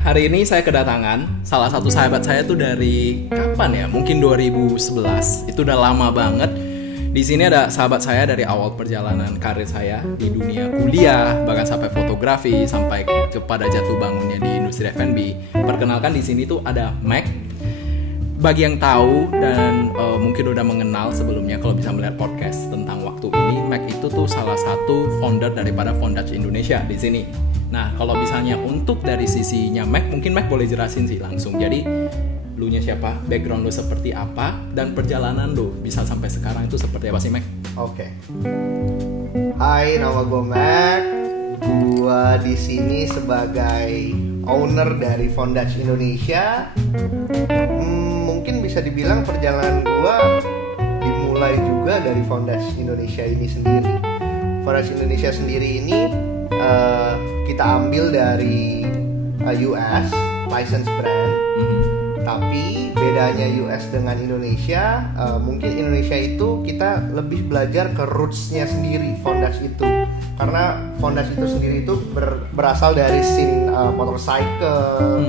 Hari ini saya kedatangan salah satu sahabat saya tuh dari kapan ya? Mungkin 2011. Itu udah lama banget. Di sini ada sahabat saya dari awal perjalanan karir saya di dunia kuliah, bahkan sampai fotografi, sampai kepada jatuh bangunnya di industri F&B. Perkenalkan di sini tuh ada Mac. Bagi yang tahu dan mungkin udah mengenal sebelumnya kalau bisa melihat podcast tentang waktu ini, Mac itu tuh salah satu founder daripada Fondage Indonesia di sini. Nah, kalau misalnya untuk dari sisinya Mac, mungkin Mac boleh jelasin sih langsung. Jadi, lu nya siapa, background lu seperti apa, dan perjalanan lu bisa sampai sekarang itu seperti apa sih, Mac? Oke. Hai, nama gue Mac. Gua di sini sebagai owner dari Fondage Indonesia. Mungkin bisa dibilang perjalanan gua dimulai juga dari Fondage Indonesia ini sendiri. Fondage Indonesia sendiri ini kita ambil dari US license brand. Tapi bedanya US dengan Indonesia, mungkin Indonesia itu kita lebih belajar ke roots-nya sendiri Fondage itu. Karena Fondage itu sendiri itu berasal dari scene motorcycle,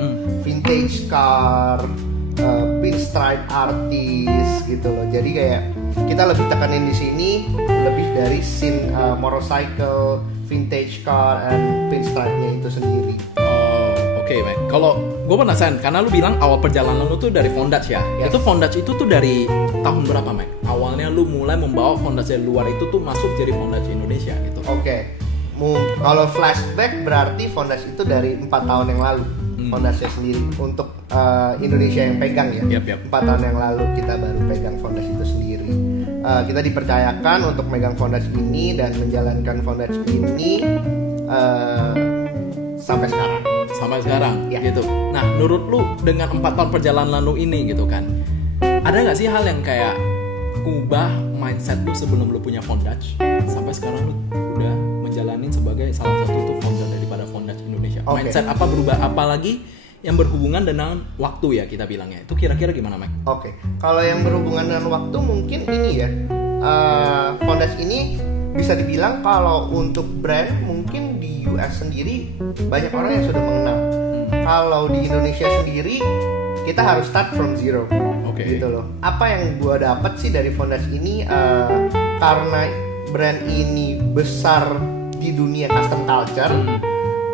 vintage car, pinstripe artist gitu loh. Jadi kayak kita lebih tekanin di sini lebih dari scene motorcycle, vintage car, and pinstripe-nya itu sendiri. Oke, Mac. Kalau gue penasaran, karena lu bilang awal perjalanan lu tuh dari Fondage ya. Yes. Itu Fondage itu tuh dari tahun berapa, Mac? Awalnya lu mulai membawa Fondage dari luar itu tuh masuk jadi Fondage Indonesia gitu. Oke. Kalau flashback berarti Fondage itu dari 4 tahun yang lalu. Fondage sendiri untuk Indonesia yang pegang ya. Yep. 4 tahun yang lalu kita baru pegang Fondage itu sendiri. Kita dipercayakan untuk megang Fondage ini dan menjalankan Fondage ini sampai sekarang ya. Gitu. Nah, menurut lu dengan 4 tahun perjalanan lu ini gitu kan, ada nggak sih hal yang kayak ubah mindset lu sebelum lu punya Fondage sampai sekarang lu udah menjalani sebagai salah satu tuh founder daripada Fondage Indonesia? Okay. Mindset apa berubah, apalagi yang berhubungan dengan waktu ya kita bilangnya. Itu kira-kira gimana, Mac? Oke. Kalau yang berhubungan dengan waktu mungkin ini ya, Fondage ini bisa dibilang kalau untuk brand mungkin di US sendiri banyak orang yang sudah mengenal. Kalau di Indonesia sendiri kita harus start from zero. Gitu loh. Apa yang gue dapat sih dari Fondage ini, karena brand ini besar di dunia custom culture,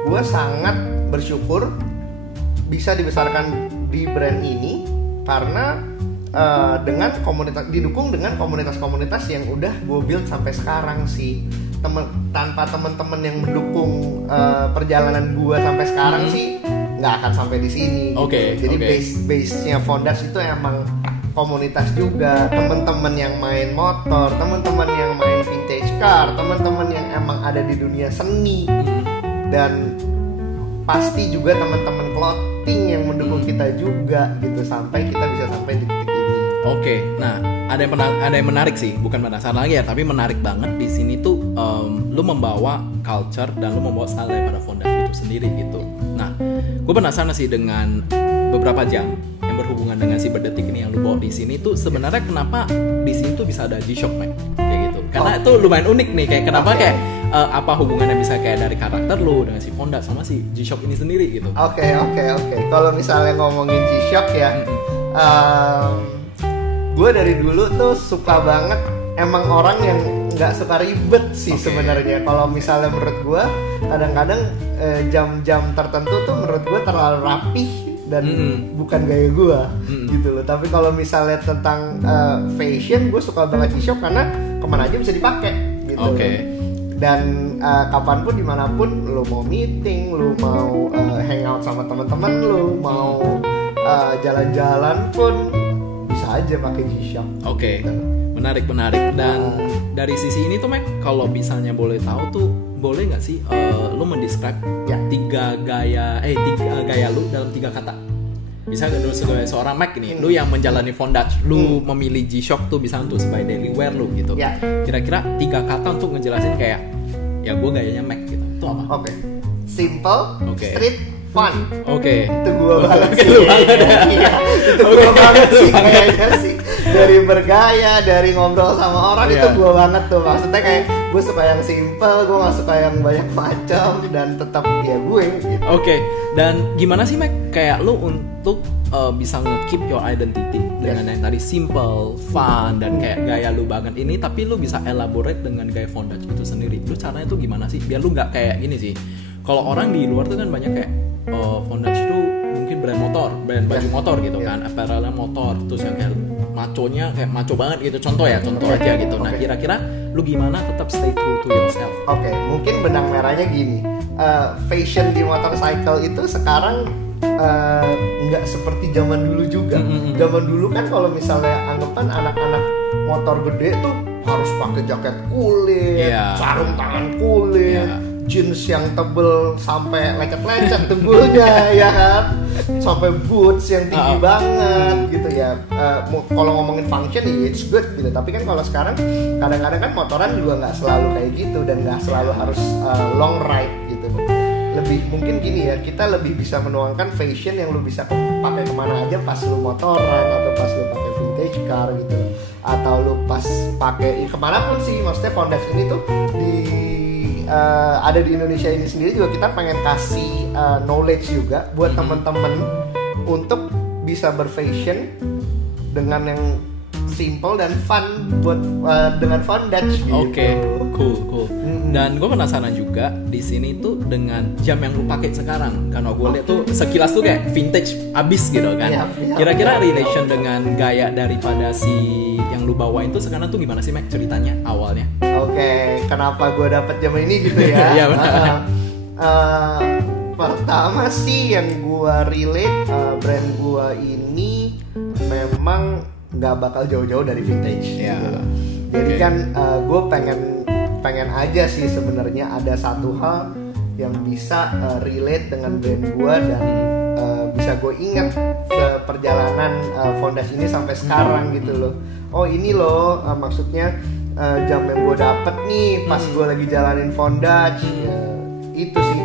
gue sangat bersyukur bisa dibesarkan di brand ini karena dengan didukung dengan komunitas-komunitas yang udah gue build sampai sekarang sih. Tanpa teman-teman yang mendukung perjalanan gue sampai sekarang sih nggak akan sampai di sini. Jadi base-nya Fondage itu emang komunitas juga, teman-teman yang main motor, teman-teman yang main vintage car, teman-teman yang emang ada di dunia seni, dan pasti juga teman-teman clothing yang mendukung kita juga gitu sampai kita bisa sampai di titik ini. Nah ada yang menarik sih, bukan penasaran lagi ya, tapi menarik banget di sini tuh lu membawa culture dan lu membawa style daripada Fondage itu sendiri gitu. Nah, gue penasaran sih dengan beberapa jam yang berhubungan dengan si berdetik ini yang lu bawa di sini tuh sebenarnya kenapa di sini tuh bisa ada G-Shock, Mac? Kayak gitu. Karena itu lumayan unik nih, kayak kenapa kayak apa hubungannya bisa kayak dari karakter lu dengan si Fondage sama si G-Shock ini sendiri gitu. Oke. Kalau misalnya ngomongin G-Shock ya, gue dari dulu tuh suka banget, emang orang yang nggak suka ribet sih sebenarnya. Kalau misalnya menurut gue kadang-kadang jam-jam tertentu tuh menurut gue terlalu rapih dan bukan gaya gue gitu loh. Tapi kalau misalnya tentang fashion, gue suka banget G-Shock karena kemana aja bisa dipakai gitu loh. Dan kapanpun dimanapun lu mau meeting, lu mau hangout sama teman-teman lu, mau jalan-jalan pun bisa aja pakai G-Shock. Gitu. Menarik. Dan dari sisi ini tuh, Mac, kalau misalnya boleh tahu tuh, boleh nggak sih lu mendescribe tiga gaya lu dalam 3 kata? Bisa nggak, lu sebagai seorang Mac ini, lu yang menjalani Fondage, lu memilih G-Shock tuh bisa untuk sebagai daily wear lu gitu. Kira-kira 3 kata untuk ngejelasin kayak ya gue gayanya Mac gitu. Itu apa? Simple, street, fun. Oke. Itu gue banget sih. Itu banget. Iya, itu gue banget sih kayaknya sih. dari bergaya, dari ngobrol sama orang itu Iya. gue banget tuh. Maksudnya kayak gue suka yang simple, gue gak suka yang banyak macam dan tetap ya gue gitu. Oke, dan gimana sih Mac kayak lu untuk bisa nge-keep your identity dengan yang tadi simple, fun dan kayak gaya lu banget ini, tapi lu bisa elaborate dengan gaya Fondage itu sendiri. Lu caranya tuh gimana sih biar lu nggak kayak gini sih? Kalau orang di luar tuh kan banyak kayak Fondage tuh mungkin brand motor, brand baju motor gitu kan, apparelnya motor, terus yang kayak maconya kayak maco banget gitu. Contoh aja gitu. Nah, kira-kira lu gimana tetap stay true to yourself? Oke, mungkin benang merahnya gini. Fashion di motorcycle itu sekarang nggak seperti zaman dulu juga. Zaman dulu kan kalau misalnya anggapan anak-anak motor gede tuh harus pakai jaket kulit, sarung tangan kulit, jeans yang tebel sampai lecet-lecet tebelnya ya kan, sampai boots yang tinggi banget gitu ya. Kalau ngomongin function ya it's good gitu, tapi kan kalau sekarang kadang-kadang kan motoran juga nggak selalu kayak gitu dan nggak selalu harus long ride gitu. Lebih mungkin gini ya, kita lebih bisa menuangkan fashion yang lu bisa pakai kemana aja pas lu motoran atau pas lu pakai vintage car gitu, atau lu pas pakai kemanapun sih. Maksudnya Fondage ini tuh ada di Indonesia ini sendiri juga kita pengen kasih knowledge juga buat teman-teman untuk bisa berfashion dengan yang simple dan fun buat dengan Fondage gitu. Oke, cool. Dan gue penasaran juga di sini tuh dengan jam yang lu pakai sekarang, karena gue lihat tuh sekilas tuh kayak vintage abis gitu kan. Kira-kira relation dengan gaya daripada si yang lu bawain tuh sekarang tuh gimana sih Mac ceritanya awalnya? Oke, kenapa gue dapet jam ini gitu ya? Iya benar. Pertama sih yang gue relate, brand gue ini memang nggak bakal jauh-jauh dari vintage. Gitu. Jadi kan gue pengen aja sih sebenarnya ada satu hal yang bisa relate dengan brand gue dan bisa gue ingat perjalanan Fondage ini sampai sekarang gitu loh. Oh ini loh maksudnya jam yang gue dapet nih pas gue lagi jalanin Fondage. Itu sih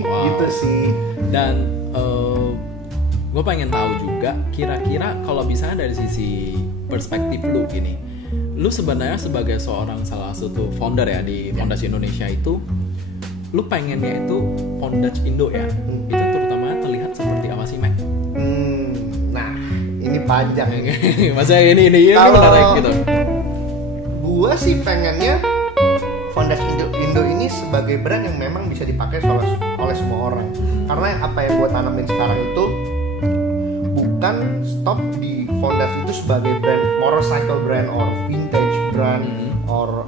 gitu sih. Dan gue pengen tahu juga kira-kira kalau misalnya dari sisi perspektif lu gini, lu sebenarnya sebagai seorang salah satu founder ya di Fondage Indonesia itu, lu pengennya itu Fondage Indo ya, itu terutama terlihat seperti apa sih Mac? Nah ini panjang ini. Maksudnya ini menarik gitu. Gua sih pengennya Fondage Indo ini sebagai brand yang memang bisa dipakai oleh semua orang. Karena apa yang gue tanamin sekarang itu bukan stop di Fondage itu sebagai brand motorcycle brand or vintage brand or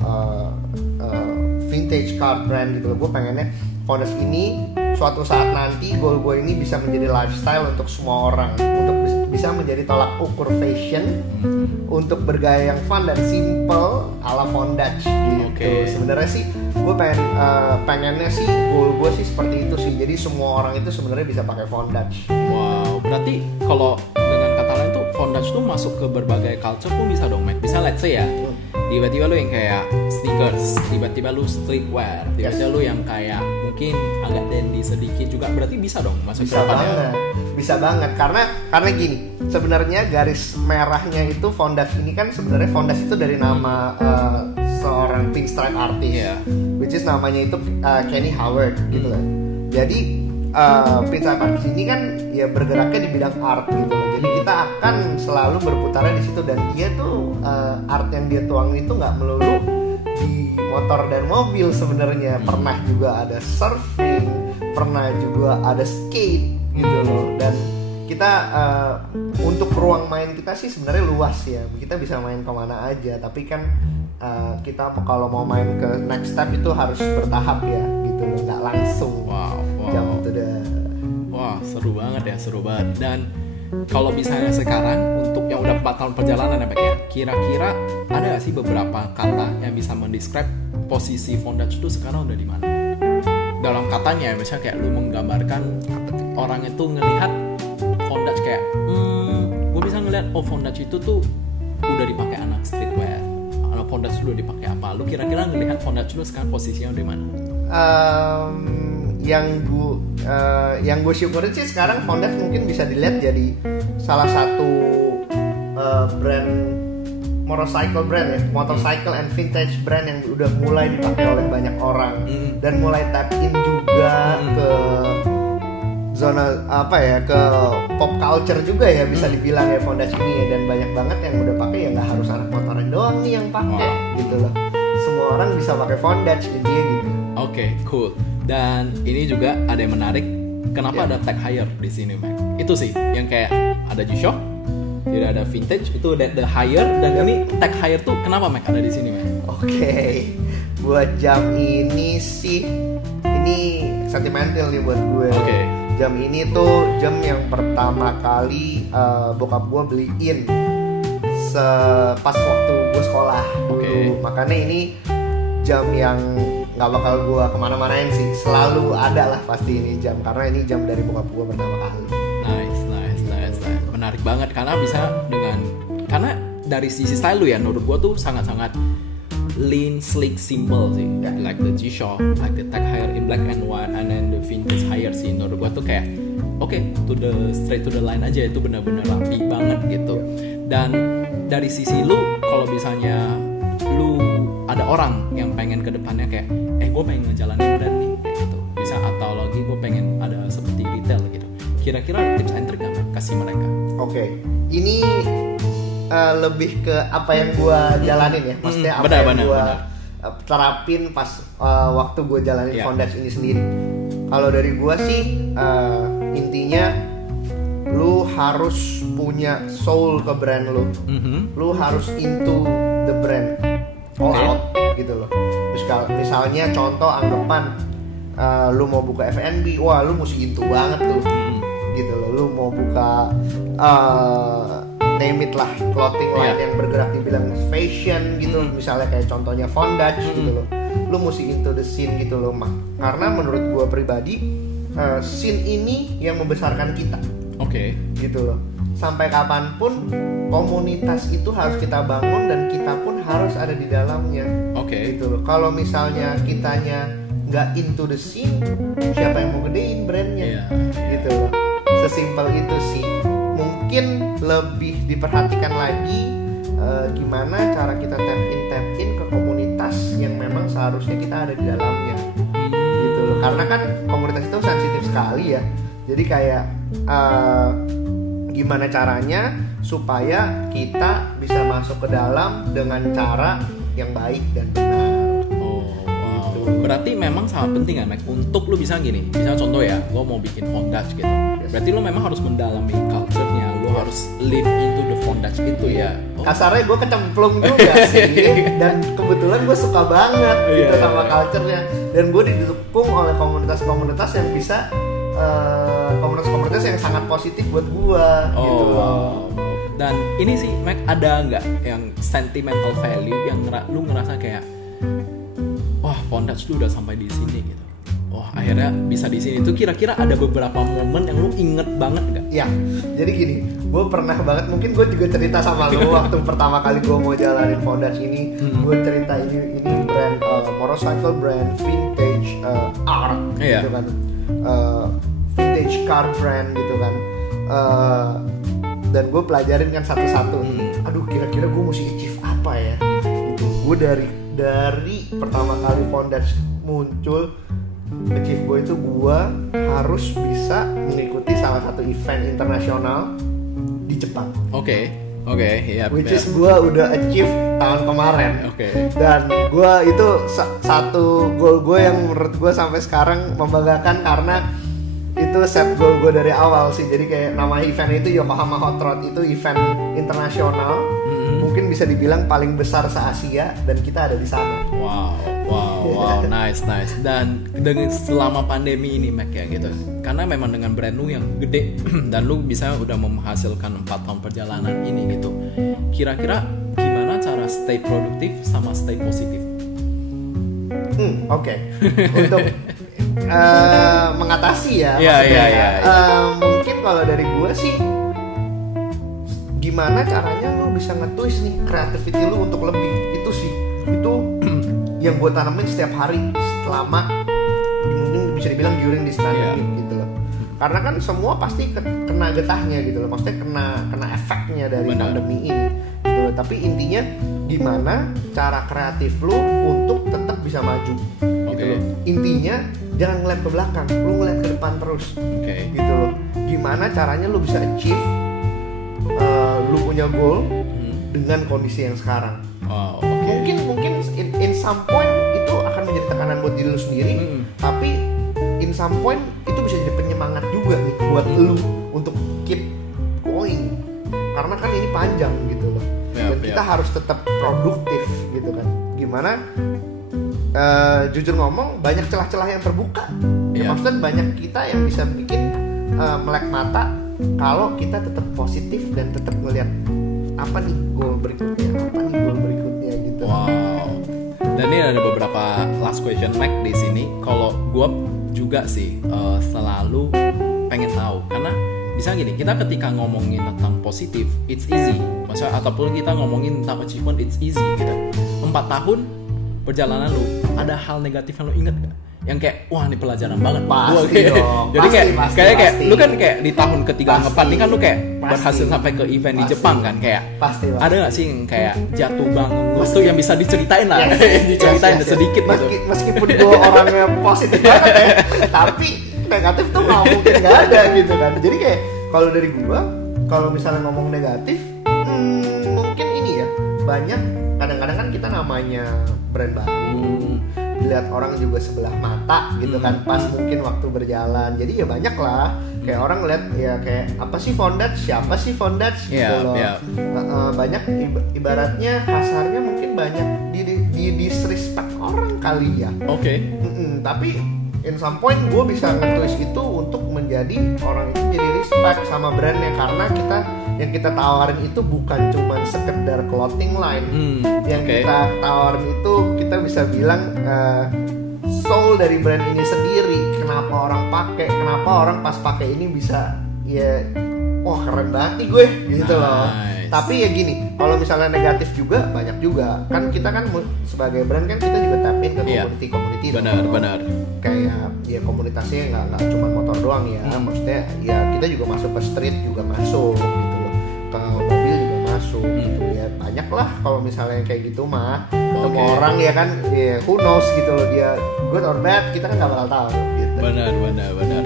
vintage car brand gitu loh. Gue pengennya Fondage ini suatu saat nanti goal gue ini bisa menjadi lifestyle untuk semua orang, untuk bisa menjadi tolak ukur fashion untuk bergaya yang fun dan simple ala Fondage gitu. Sebenarnya sih gue pengennya sih goal gue sih seperti itu sih. Jadi semua orang itu sebenarnya bisa pakai Fondage. Wow, berarti kalau dengan kata lain tuh Fondage tuh masuk ke berbagai culture tuh bisa dong, Mac. Bisa let's say ya, tiba-tiba lu yang kayak sneakers, tiba-tiba lu streetwear, tiba-tiba lu yang kayak mungkin agak dandy sedikit juga, berarti bisa dong masuk ke Bisa banget karena gini, sebenarnya garis merahnya itu Fondage ini kan sebenarnya Fondage itu dari nama seorang pinstripe artist, which is namanya itu Kenny Howard gitu kan. Jadi pinstripe artist ini kan ya bergeraknya di bidang art gitu loh. Jadi kita akan selalu berputar di situ dan dia tuh art yang dia tuang itu nggak melulu di motor dan mobil sebenarnya. Pernah juga ada surfing, pernah juga ada skate gitu loh. Dan kita untuk ruang main kita sih sebenarnya luas ya. Kita bisa main kemana aja. Tapi kan kita kalau mau main ke next step itu harus bertahap ya gitu loh. Nggak langsung jam itu dah. Wah seru banget. Dan kalau misalnya sekarang untuk yang udah 4 tahun perjalanan ya Pak ya, kira-kira ada gak sih beberapa kata yang bisa mendescribe posisi Fondage itu sekarang udah di mana? Dalam katanya misalnya kayak lu menggambarkan orang itu ngelihat Fondage kayak gue bisa ngelihat Fondage itu tuh udah dipakai anak streetwear, anak Fondage udah dipakai apa? Lu kira-kira ngelihat Fondage lu sekarang posisinya di mana? Yang gue syukurin sih sekarang Fondage mungkin bisa dilihat jadi salah satu brand motorcycle brand ya, motorcycle and vintage brand yang udah mulai dipakai oleh banyak orang dan mulai tap in juga ke zona apa ya, ke pop culture juga ya bisa dibilang ya Fondage ini ya, dan banyak banget yang udah pakai ya, nggak harus anak motoran doang nih yang pakai gitu loh, semua orang bisa pakai Fondage intinya gitu. Oke, cool. Dan ini juga ada yang menarik, kenapa ada tag hire di sini, Mac? Itu sih yang kayak ada G-Shock, jadi ada vintage, itu ada the hire, dan ini tag hire tuh kenapa, Mac, ada di sini, Mac? Oke, buat jam ini sih ini sentimental nih buat gue. Oke. Jam ini tuh jam yang pertama kali bokap gue beliin pas waktu gue sekolah dulu. Makanya ini jam yang nggak bakal gue kemana-manain sih, selalu ada lah pasti ini jam, karena ini jam dari bokap gue pertama kali. Nice. Menarik banget karena bisa karena dari sisi style lu ya, menurut gue tuh sangat-sangat lean, sleek, simple sih. Like the G-Shock, like the tag hire in black and white, and then the vintage hire sih. Menurut gua tuh kayak straight to the line aja, itu benar-benar rapi banget gitu. Dan dari sisi lu, kalau misalnya lu ada orang yang pengen ke depannya kayak, gue pengen ngejalanin brand nih kayak gitu, bisa, atau lagi gue pengen ada seperti retail gitu. Kira-kira tips and trick nggak kasih mereka? Oke, ini lebih ke apa yang gue jalanin ya, maksudnya apa yang gue terapin pas waktu gue jalanin Fondage ini sendiri. Kalau dari gue sih intinya lu harus punya soul ke brand lu, lu harus into the brand all out gitu loh. Terus kalau misalnya contoh anggapan lu mau buka F&B, wah lu mesti into banget tuh gitu loh. Lu mau buka name it lah, clothing line yang bergerak dibilang fashion gitu, misalnya kayak contohnya Fondage gitu loh, lu mesti into the scene gitu loh, karena menurut gue pribadi scene ini yang membesarkan kita, gitu loh, sampai kapanpun komunitas itu harus kita bangun dan kita pun harus ada di dalamnya, gitu loh. Kalau misalnya kitanya nggak into the scene, siapa yang mau gedein brandnya, gitu loh, sesimpel itu sih. Mungkin lebih diperhatikan lagi gimana cara kita tap in ke komunitas yang memang seharusnya kita ada di dalamnya, gitu loh. Karena kan komunitas itu sensitif sekali ya. Jadi kayak gimana caranya supaya kita bisa masuk ke dalam dengan cara yang baik dan benar. Berarti memang sangat penting kan, Mac, untuk lu bisa gini, misalnya contoh ya, lo mau bikin Fondage gitu, berarti lo memang harus mendalami culture-nya, lo harus live into the Fondage itu ya. Kasarnya gue kecemplung juga sih, dan kebetulan gue suka banget gitu sama culture-nya, dan gue didukung oleh komunitas-komunitas yang bisa komunitas-komunitas yang sangat positif buat gue gitu loh. Dan ini sih, Mac, ada nggak yang sentimental value yang lu ngerasa kayak, wah, Fondage tuh udah sampai di sini gitu, wah akhirnya bisa di sini. Itu kira-kira ada beberapa momen yang lu inget banget nggak? Ya, jadi gini, gue pernah banget, mungkin gue juga cerita sama lu waktu pertama kali gue mau jalanin Fondage ini, gue cerita ini brand motorcycle brand vintage art gitu kan, vintage car brand gitu kan, dan gue pelajarin kan satu-satu. Aduh, kira-kira gue mesti achieve apa ya? Gitu. Gue dari pertama kali Fondage muncul, achieve gue itu gue harus bisa mengikuti salah satu event internasional di Jepang. Which is gue udah achieve tahun kemarin. Dan gue itu satu goal gue yang menurut gue sampai sekarang membanggakan, karena itu set goal gue dari awal sih. Jadi kayak nama event itu Yokohama Hot Rod, itu event internasional, mungkin bisa dibilang paling besar se-Asia, dan kita ada di sana. Wow, nice. Dan dengan selama pandemi ini, Mac, ya gitu, karena memang dengan brand lu yang gede dan lu bisa udah menghasilkan 4 tahun perjalanan ini gitu, kira-kira gimana cara stay produktif sama stay positif? Untuk mengatasi ya, mungkin kalau dari gue sih, gimana caranya lu bisa nge-twist nih creativity lu untuk lebih, itu sih, itu yang gue tanamin setiap hari selama mungkin bisa dibilang during this pandemic gitu loh. Karena kan semua pasti kena getahnya gitu loh, maksudnya kena efeknya dari pandemi ini gitu loh. Tapi intinya gimana cara kreatif lu untuk tetap bisa maju gitu loh. Intinya jangan ngeliat ke belakang, lu ngeliat ke depan terus gitu loh. Gimana caranya lu bisa achieve lu punya goal dengan kondisi yang sekarang. Mungkin in some point itu akan menjadi tekanan buat diri lu sendiri, tapi in some point itu bisa jadi penyemangat juga nih buat lu untuk keep going, karena kan ini panjang gitu loh. Dan kita harus tetap produktif gitu kan. Gimana jujur ngomong banyak celah-celah yang terbuka. Maksudnya banyak kita yang bisa bikin melek mata kalau kita tetap positif dan tetap ngelihat apa nih goal berikutnya gitu. Wow. Dan ini ada beberapa last question Mac di sini. Kalau gue juga sih selalu pengen tahu, karena bisa gini, kita ketika ngomongin tentang positif, it's easy. Maksudnya ataupun kita ngomongin tentang achievement, it's easy gitu. 4 tahun perjalanan lu, ada hal negatif yang lu inget gak? Yang kayak, wah ini pelajaran banget. Pasti dong. Jadi kayak pasti. lu kan kayak di tahun ketiga ngepan nih kan lu kayak berhasil sampai ke event di Jepang kan, kayak pasti. Ada gak sih yang kayak jatuh bangun lu tuh yang bisa diceritain lah, diceritain sedikit gitu. Meskipun gue orangnya positif banget ya, tapi negatif tuh nggak mungkin nggak ada gitu kan. Jadi kayak kalau dari gue, kalau misalnya ngomong negatif, mungkin ini ya, banyak kadang-kadang kan kita namanya brand baru, dilihat orang juga sebelah mata gitu kan pas mungkin waktu berjalan. Jadi ya banyak lah kayak orang ngeliat ya kayak apa sih Fondage, siapa sih Fondage gitu loh. Banyak ibaratnya kasarnya mungkin banyak di disrespect orang kali ya. Tapi in some point gue bisa nge-twist itu untuk menjadi orang itu jadi respect sama brandnya, karena yang kita tawarin itu bukan cuma sekedar clothing line. Kita tawarin itu kita bisa bilang soul dari brand ini sendiri. Kenapa orang pakai, kenapa orang pas pakai ini bisa ya wah keren banget nih gue gitu loh. Tapi ya gini, kalau misalnya negatif juga banyak juga kan. Kita kan sebagai brand kan kita juga tapin ke community. Benar. Kayak ya komunitasnya nggak cuma motor doang ya. Maksudnya ya kita juga masuk ke street juga masuk gitu loh, ke mobil juga masuk gitu ya. Banyak lah kalau misalnya kayak gitu mah ketemu orang ya kan ya, who knows gitu loh, dia good or bad kita kan nggak bakal tahu gitu. Benar.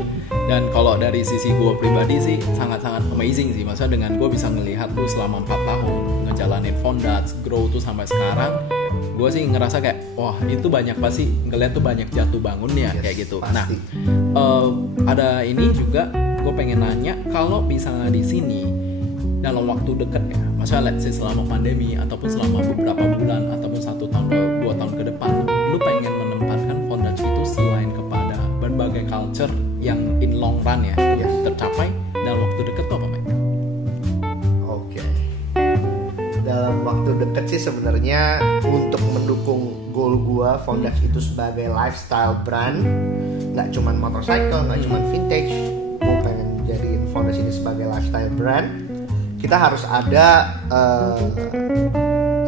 Dan kalau dari sisi gue pribadi sih sangat-sangat amazing sih. Maksudnya dengan gue bisa ngelihat tuh selama 4 tahun ngejalanin Fondage, grow tuh sampai sekarang, gue sih ngerasa kayak wah itu banyak pasti ngeliat tuh banyak jatuh bangunnya kayak gitu. Pasti. Nah ada ini juga gue pengen nanya, kalau misalnya di sini dalam waktu dekat ya, maksudnya let's say selama pandemi ataupun selama beberapa bulan ataupun 1 tahun 2 tahun ke depan, lu pengen menempatkan Fondage itu selain kepada berbagai culture yang in long run ya tercapai dalam waktu dekat tuh apa, Mike? Dalam waktu dekat sih sebenarnya untuk mendukung goal gua Fondage itu sebagai lifestyle brand, nggak cuman motorcycle, nggak cuman vintage. Gua pengen jadiin Fondage ini sebagai lifestyle brand. Kita harus ada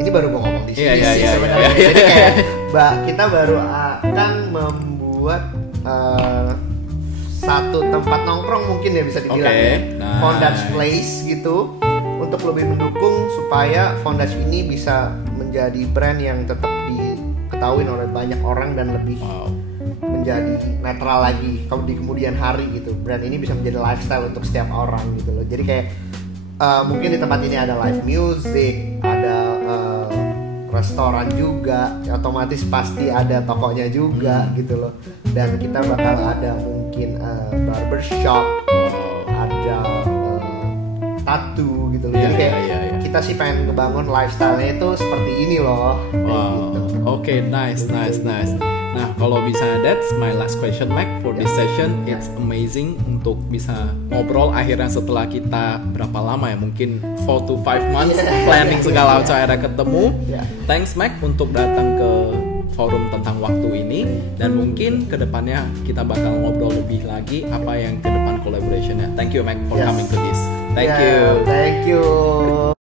ini baru gua ngomong di sini sebenarnya. Jadi kayak kita baru akan membuat satu tempat nongkrong mungkin ya bisa dibilang Fondage Place gitu, untuk lebih mendukung supaya Fondage ini bisa menjadi brand yang tetap diketahui oleh banyak orang dan lebih menjadi netral lagi kalau di kemudian hari gitu. Brand ini bisa menjadi lifestyle untuk setiap orang gitu loh. Jadi kayak mungkin di tempat ini ada live music, ada restoran juga, otomatis pasti ada tokonya juga gitu loh. Dan kita bakal ada mungkin barbershop, ada tattoo gitu loh. Jadi kayak kita sih pengen ngebangun lifestyle-nya itu seperti ini loh. Oke, nice. Nah, kalau bisa that's my last question, Mike, for this session. It's amazing untuk bisa ngobrol akhirnya setelah kita berapa lama ya, mungkin 4 to 5 months planning segala macam akhirnya ketemu. Thanks, Mike, untuk datang ke forum tentang waktu ini, dan mungkin kedepannya kita bakal ngobrol lebih lagi apa yang ke depan collaboration-nya. Thank you, Mike, for coming to this. Thank you.